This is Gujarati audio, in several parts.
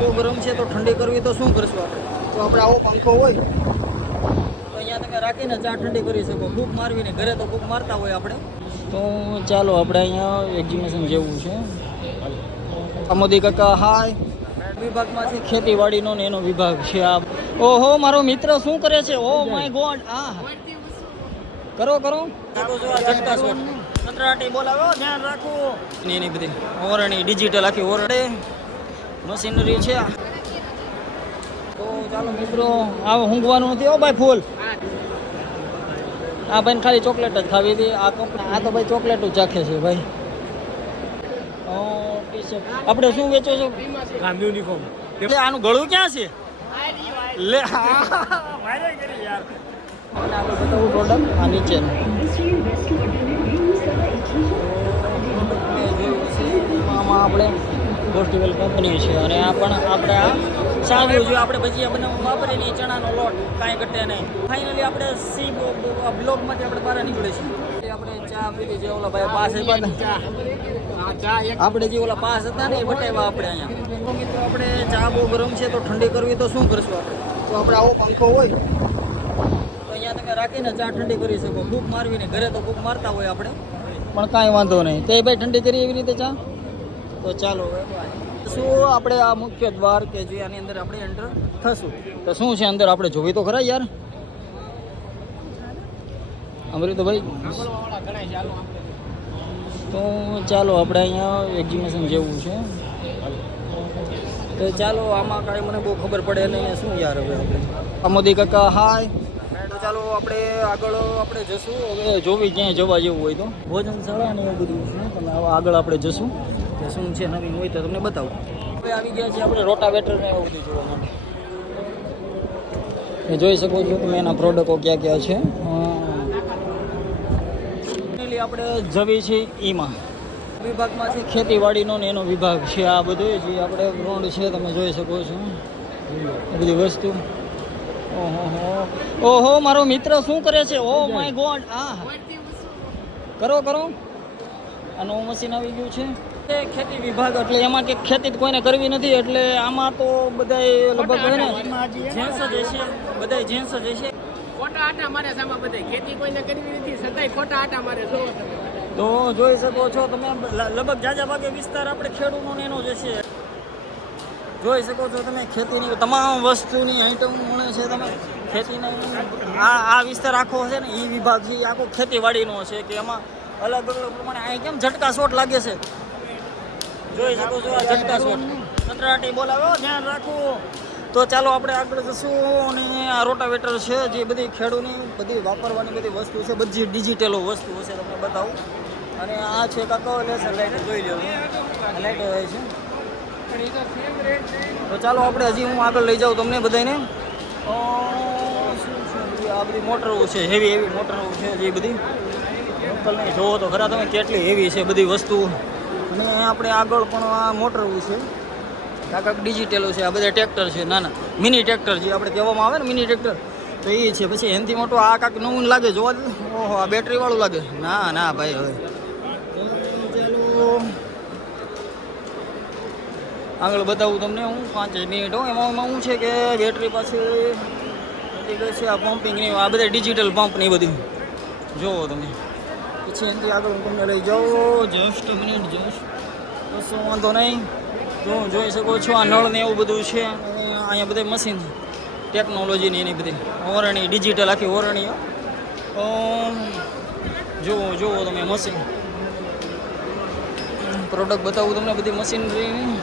બહુ ગરમ છે તો ઠંડી કરવી તો શું કરશું આપણે? તો આપણે આવો પંખો હોય તો અહીંયા તમે રાખીને ચા ઠંડી કરી શકો. ફૂંક મારવીને ઘરે તો ફૂંક મારતા હોય આપણે. તો ચાલો આપણે અહીંયા એક્ઝિબિશન જેવું છે. મોદી કાકા હાય. વિભાગમાંથી ખેતીવાડીનો ને એનો વિભાગ છે આ. ઓહો મારો મિત્ર શું કરે છે? Oh my God. આ કરો કરો ઝટકા શોટ સંતરાટી બોલાવો, ધ્યાન રાખવું. એની બધી ઓરણી ડિજિટલ આખી ઓરડે મશીનરી છે. તો ચાલો મિત્રો આ ઊંઘવાનું નથી. ઓ ભાઈ ફૂલ આ ભાઈ ખાલી ચોકલેટ જ ખાવી હતી. આ તો ભાઈ ચોકલેટ જ ચાખે છે ભાઈ. આપણે શું વેચો છો? ગાંધી યુનિફોર્મ. એટલે આનું ગળું ક્યાં છે? લે મારે કરી યાર. અને આપણે બતાવું પ્રોડક્ટ આ નીચેનું. આમાં આપણે પોર્ટેબલ કંપની છે અને આ પણ આપણે આ સારું જોઈએ. આપણે ભજીયા બનાવવા વાપરીએ નહીં, ચણાનો લોટ કાંઈ ઘટે નહીં. ફાઇનલી આપણે સી બ્લોગમાંથી આપણે બહાર નીકળે છીએ. આપણે ચા પીધી જે ઓલા ભાઈ પાસે આપણે જે ઓલા પાસ હતા ને એ બતાવ્યા આપણે અહીંયા. તો મિત્રો આપણે ચા બહુ ગરમ છે તો ઠંડી કરવી તો શું કરશું આપણે? તો આપણે આવો પંખો હોય તો અહીંયા તમે રાખીને ચા ઠંડી કરી શકો. ફૂંક મારવીને ઘરે તો ફૂંક મારતા હોય આપણે, પણ કાંઈ વાંધો નહીં. તે ભાઈ ઠંડી કરી એવી રીતે ચા. તો ચાલો શું આપણે આ મુખ્ય દ્વાર કે જે આની અંદર આપણે એન્ટર થશું તો શું છે અંદર આપણે જોવી તો ખરા યાર. અમૃતભાઈ તો ચાલો આપણે અહીંયા એક્ઝિબિશન જેવું છે. તો ચાલો આમાં કાંઈ મને બહુ ખબર પડે નહીં શું યાર. હવે આપણે મોદી કાકા હાય. તો ચાલો આપણે આગળ આપણે જશું. હવે જોવી ક્યાંય જવા જેવું હોય તો ભોજનશાળા ને એવું બધું છે. તમે આગળ આપણે જશું કે શું છે નવીન હોય તો તમને બતાવું. હવે આવી ગયા છીએ આપણે રોટાવેટર ને એવું બધું જોવા માટે. એ જોઈ શકો છો તમે એના પ્રોડક્ટો ક્યાં ક્યાં છે. આપણે જવી છે ઈમાં વિભાગમાંથી ખેતીવાડીનો ને એનો વિભાગ છે. આ બધું જે આપણે ગ્રાઉન્ડ છે તમે જોઈ શકો છો એ બધી વસ્તુ. ઓહો મારો મિત્ર શું કરે છે? Oh my God. આ કરો કરો આનું મશીન આવી ગયું છે. ખેતી વિભાગ એટલે એમાં કે ખેતી કોઈને કરવી નથી એટલે આમાં તો બધાય લગભગ હોય ને જેન્ટ્સ જ હશે. બધાય જેન્ટ્સ જ હશે. ખોટા આટા મારે સામા બધા ખેતી કોઈને કરવી નથી છતાંય ખોટા આટા મારે. જોવો તમે તો જોઈ શકો છો તમે લગભગ જાજા ભાગે વિસ્તાર આપણે ખેડૂતોનો એનો જ છે. જોઈ શકો છો તમે ખેતીની તમામ વસ્તુની આઈટમ મળે છે. તમે ખેતીને આ વિસ્તાર આખો છે ને એ વિભાગ છે આખો ખેતીવાડીનો છે કે એમાં અલગ અલગ પ્રમાણે અહીં કેમ ઝટકા શોટ લાગે છે. જોઈ શકો છો આ ઝટકા શોટ સંતરાટી બોલાવો, ધ્યાન રાખવું. તો ચાલો આપણે આગળ જશું. અને આ રોટાવેટર છે જે બધી ખેડૂતની બધી વાપરવાની બધી વસ્તુ છે. બધી ડિજિટલો વસ્તુ છે તમને બતાવું. અને આ છે કાકો લેસર લાઈટ જોઈ લો લાઈટ હોય છે. તો ચાલો આપણે હજી હું આગળ લઈ જાઉં તમને બધાને. આ બધી મોટરો છે, હેવી હેવી મોટરો છે જે બધી અંકલને જોવો તો ખરા તમે કેટલી હેવી છે બધી વસ્તુ. અને આપણે આગળ પણ આ મોટર છે કાંક ડિજિટલો છે. આ બધા ટ્રેક્ટર છે નાના મિની ટ્રેક્ટર જે આપણે કહેવામાં આવે ને મિની ટ્રેક્ટર તો એ છે. પછી એનાથી મોટું આ કાંક નવું લાગે જોવા દે. ઓહો આ બેટરીવાળું લાગે. ના ના ભાઈ હવે ચાલો આગળ બતાવું તમને હું 5 મિનિટ હો. એમાં શું છે કે બેટરી પાછી ગઈ છે. આ પમ્પિંગની આ બધા ડિજિટલ પંપની બધી જુઓ તમે. પછી એનાથી આગળ હું તમને લઈ જાઉં. જસ્ટ મિનિટ જસ્ટ કશો વાંધો નહીં. તો જોઈ શકો છો આ નળ ને એવું બધું છે. અહીંયા બધા મશીન ટેકનોલોજીની એની બધી ઓરણી ડિજિટલ આખી ઓરણીઓ જુઓ જુઓ તમે મશીન પ્રોડક્ટ બતાવું તમને બધી મશીનરીની.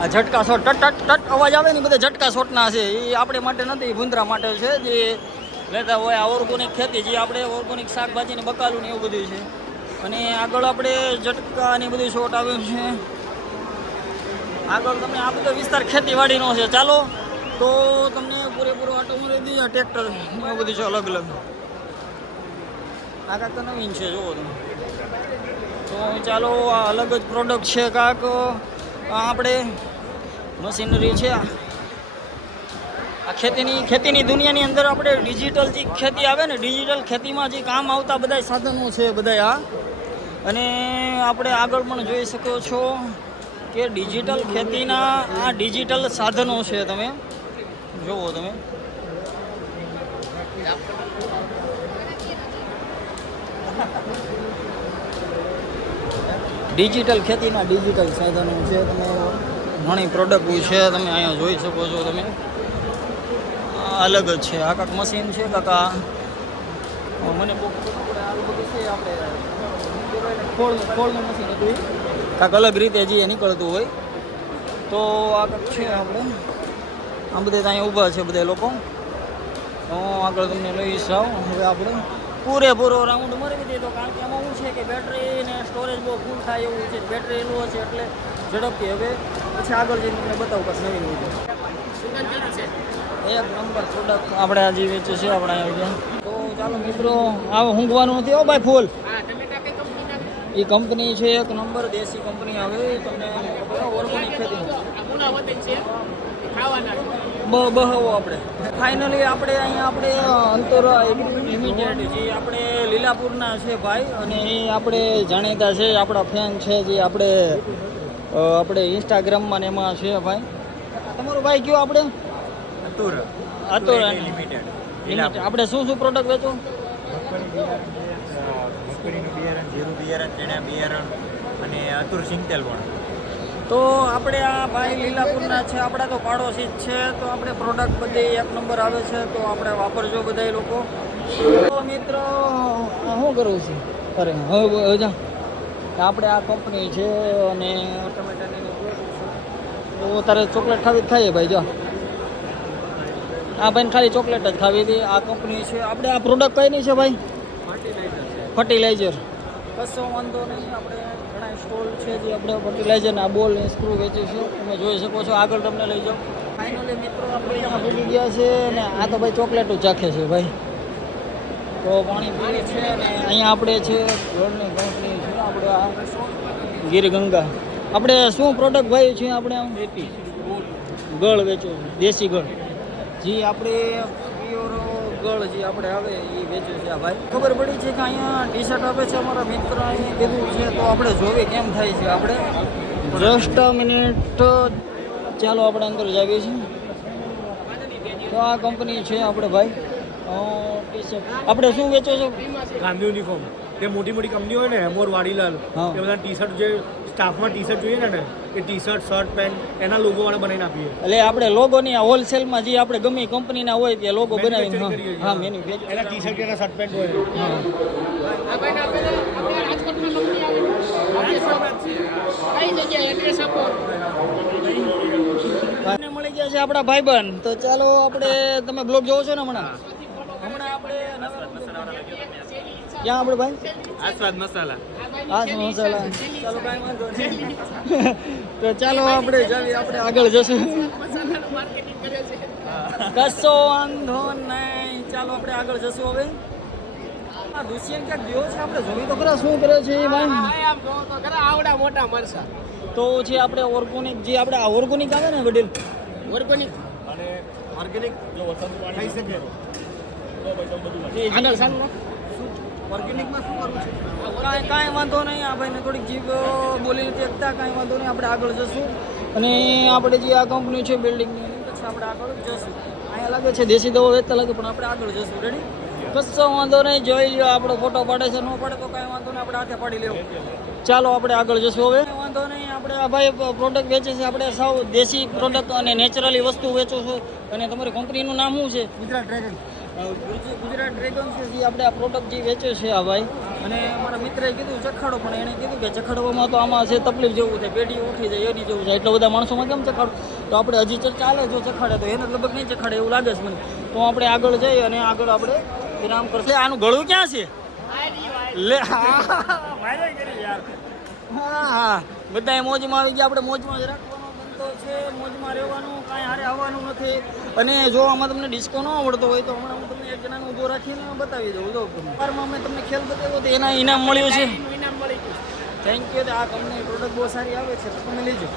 આ ઝટકા શોટ ટટ ટટ ટટ અવાજ આવે ને બધા ઝટકા શોટના છે. એ આપણે માટે નથી, ભૂંદરા માટે છે જે લેતા હોય. આ ઓર્ગોનિક ખેતી જે આપણે ઓર્ગોનિક શાકભાજીને બકાલું ને એવું બધું છે. અને આગળ આપણે ઝટકા ને બધું શોટ આવ્યું છે. આગળ તમને આ બધો વિસ્તાર ખેતીવાડીનો છે. ચાલો તો તમને પૂરેપૂરો આટો મળી દીધો. ટ્રેક્ટર એવું બધું છે અલગ અલગ. આ કાંક તો નવીન છે જુઓ તમે. તો ચાલો આ અલગ જ પ્રોડક્ટ છે કાંક આપણે મશીનરી છે. આ ખેતીની દુનિયાની અંદર આપણે ડિજિટલ જે ખેતી આવે ને ડિજિટલ ખેતીમાં જે કામ આવતા બધા સાધનો છે બધા આ. અને આપણે આગળ પણ જોઈ શકો છો કે કે ડિજિટલ ખેતીના આ ડિજિટલ સાધનો છે, તમે જુઓ તમે. ડિજિટલ ખેતીના ડિજિટલ સાધનો છે, તમે ઘણી પ્રોડક્ટ છે તમે અહીંયા જોઈ શકો છો. તમે આ અલગ જ છે. આ કાંક મશીન છે કાકા, મને ખોળનું મશીન હતું કાંક અલગ રીતે જે નીકળતું હોય. તો આ કાંક છે આપણે આ બધે ત્યાં ઊભા છે બધા લોકો. હું આગળ તમને લઈશ આવું. હવે આપણે પૂરેપૂરો રાઉન્ડ મરવી દીધો, કારણ કે એમાં શું છે કે બેટરી ને સ્ટોરેજ બહુ ફૂલ થાય એવું છે. બેટરી લો છે એટલે ઝડપથી. હવે પછી આગળ જઈને તમને બતાવું કાંક નવીન હોય એક નંબર પ્રોડક્ટ આપણે આજે વેચે છે આપણે અહીંયા. તો ચાલો મિત્રો, આવો ઊંઘવાનું નથી. હો ભાઈ ફૂલ એ કંપની છે એક નંબર દેશી કંપની. આવે તમને ઓર્ગેનિક ખેતી બહાવો આપણે ફાઇનલી આપણે અહીંયા આપણે અંતરા લિમિટેડ જે આપણે લીલાપુરના છે ભાઈ, અને એ આપણે જાણીતા છે, આપણા ફેન છે જે આપણે ઇન્સ્ટાગ્રામમાં ને એમાં છે ભાઈ. તમારું ભાઈ કયો આપણે અતુરા લિમિટેડ. આપણે શું શું પ્રોડક્ટ વેચો? મગફળીનું બિયારણ, જીરું બિયારણ, ચણા બિયારણ અને અતુર સિંગતેલ પણ. તો આપણે આ ભાઈ લીલાપુરના છે, આપણા તો પાડોશી જ છે. તો આપણે પ્રોડક્ટ બધી એક નંબર આવે છે, તો આપણે વાપરજો બધા લોકો. તો મિત્રો શું કરવું છે? અરે હવે જા આપણે આ કંપની છે અને ટમેટાની તો તારે ચોકલેટ ખાવી જ થાય ભાઈ. જો આ ભાઈને ખાલી ચોકલેટ જ ખાવી હતી. આ કંપની છે આપણે. આ પ્રોડક્ટ કઈ નહીં છે ભાઈ? ફર્ટિલાઇઝર. કશો વાંધો નહીં. આપણે ઘણા સ્ટોલ છે જે આપણે ફર્ટિલાઇઝર આ બોલ ને સ્ક્રૂ વેચે છે, તમે જોઈ શકો છો. આગળ તમને લઈ જાઓ. ફાઇનલી મિત્રો આપણે અહીંયા ભૂલી ગયા છે અને આ તો ભાઈ ચોકલેટ જ ચાખે છે ભાઈ. તો પાણી પીએ છે અને અહીંયા આપણે છે ગોળની કંપની છે આપણે આ ગીર ગંગા. આપણે શું પ્રોડક્ટ ભાઈ છે? આપણે આમ ગળ વેચો, દેશી ગળ જે આપણે પ્યોર ગળ જે આપણે આવે એ વેચે છે આ ભાઈ. ખબર પડી છે કે અહીંયા ટી શર્ટ આપે છે અમારા મિત્ર, અહીંયા કીધું છે તો આપણે જોવી કેમ થાય છે. આપણે જસ્ટ મિનિટ, ચાલો આપણે અંદર જાવીએ છીએ. તો આ કંપની છે આપણે ભાઈ ટી શર્ટ. આપણે શું વેચો છો? ગાંધી યુનિફોર્મ. જે મોટી મોટી કંપની હોય ને, હેમોર, વાડીલાલ, હા. એ બધા ટી શર્ટ જે સ્ટાફમાં ટી શર્ટ જોઈએ ને એ ટી શર્ટ, શર્ટ, પેન્ટ એના લોગો વાળા બનાવીને આપીએ. એટલે આપણે લોગોની આ હોલસેલમાં જે આપણે ગમે કંપનીના હોય તે લોગો બનાવીને હા મેન્યુફેક્ચર એના ટી શર્ટ એના શર્ટ પેન્ટ હોય. મળી ગયા છે આપણા ભાઈબંધ. તો ચાલો આપણે, તમે બ્લોગ જોવો છો ને હમણાં આપણે ક્યાં આપણે ભાઈ આસ્વાદ મસાલા. આ મસાલા. ચાલો કાંઈ વાંધો નહીં. તો ચાલો આપણે આગળ જશું. કશો વાંધો નહીં. ચાલો આપણે આગળ જશું. હવે આ દુષ્યંત ક્યાંક ગયો છે, આપણે જોઈ તો ખરા શું કરે છે એ ભાઈ. આવડા મોટા મરસા તો છે આપણે ઓર્ગેનિક જે આપણે આ ઓર્ગેનિક આવે ને વડીલ ઓર્ગેનિક અને ઓર્ગેનિક જો વસંત થઈ શકે આગળ સાંગો ઓર્ગેનિકમાં શું કરવું છે? કાંઈ વાંધો નહીં. આ ભાઈને થોડીક જીભ બોલી નથી શકતા, કાંઈ વાંધો નહીં. આપણે આગળ જશું અને આપણે જે આ કંપની છે બિલ્ડિંગની પછી આપણે આગળ જશું. અહીંયા લાગે છે દેશી દવા વેચતા લાગે, પણ આપણે આગળ જશું. રેડી? કશો વાંધો નહીં. જોઈ લો આપણો ફોટો પાડે છે, ન પાડે તો કાંઈ વાંધો નહીં, આપણે હાથે પાડી લેવું. ચાલો આપણે આગળ જશું. હવે વાંધો નહીં. આપણે આ ભાઈ પ્રોડક્ટ વેચે છે, આપણે સાવ દેશી પ્રોડક્ટ અને નેચરલી વસ્તુ વેચો છો. અને તમારી કંપનીનું નામ શું છે? ગુજરાત ડ્રેગન. ગુજરાત ડ્રેગન છે જે આપણે આ પ્રોડક્ટ જે વેચે છે આ ભાઈ. અને મારા મિત્રએ કીધું ચખાડો, પણ એણે કીધું કે ચખાડવામાં તો આમાં છે તકલીફ જેવું છે, પેઢી ઉઠી જાય એની જેવું છે. એટલા બધા માણસોમાં કેમ ચખાડો? તો આપણે હજી ચાલે જો ચખાડે તો એને લગભગ નહીં ચખાડે એવું લાગે છે મને. તો આપણે આગળ જઈએ અને આગળ આપણે વિરામ કરશે. આનું ગળું ક્યાં છે? લે મારે કરી યાર. હા બધાએ મોજમાં આવી ગયા. આપણે મોજમાં જ રાખવાનો બનતો છે, મોજમાં રહેવાનું, કાંઈ હારે આવવાનું નથી. અને જો આમાં તમને ડિસ્કો ન આવડતો હોય તો હમણાં હું તમને એક જણાને ઊભો રાખીને બતાવી દઉં. જો સવારમાં મેં તમને ખેલ બતાવ્યો તો એના ઇનામ મળ્યું છે. ઇનામ મળી ગયું. Thank you. આ કંપની પ્રોડક્ટ બહુ સારી આવે છે, તો તમે લેજો.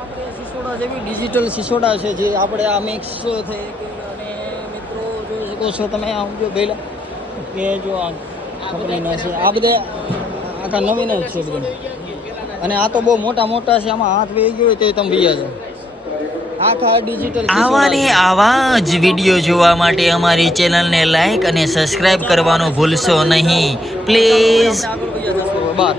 આપણે સિસોડા જેવી ડિજિટલ સિસોડા છે જે આપણે આ મિક્સ થઈ અને મિત્રો જોઈ શકો છો તમે. આમ જો ગયેલા કે જો આ કંપનીના છે, આ બધા આખા નવીન જ છે બધા. અને આ તો બહુ મોટા મોટા છે, આમાં હાથ વહી ગયો હોય તો તમે બીયા જાવ. આખા ડિજિટલ આવા ને આવા જ વિડીયો જોવા માટે અમારી ચેનલને લાઈક અને સબસ્ક્રાઇબ કરવાનું ભૂલશો નહીં પ્લીઝ. આગળ વહી જશો બાર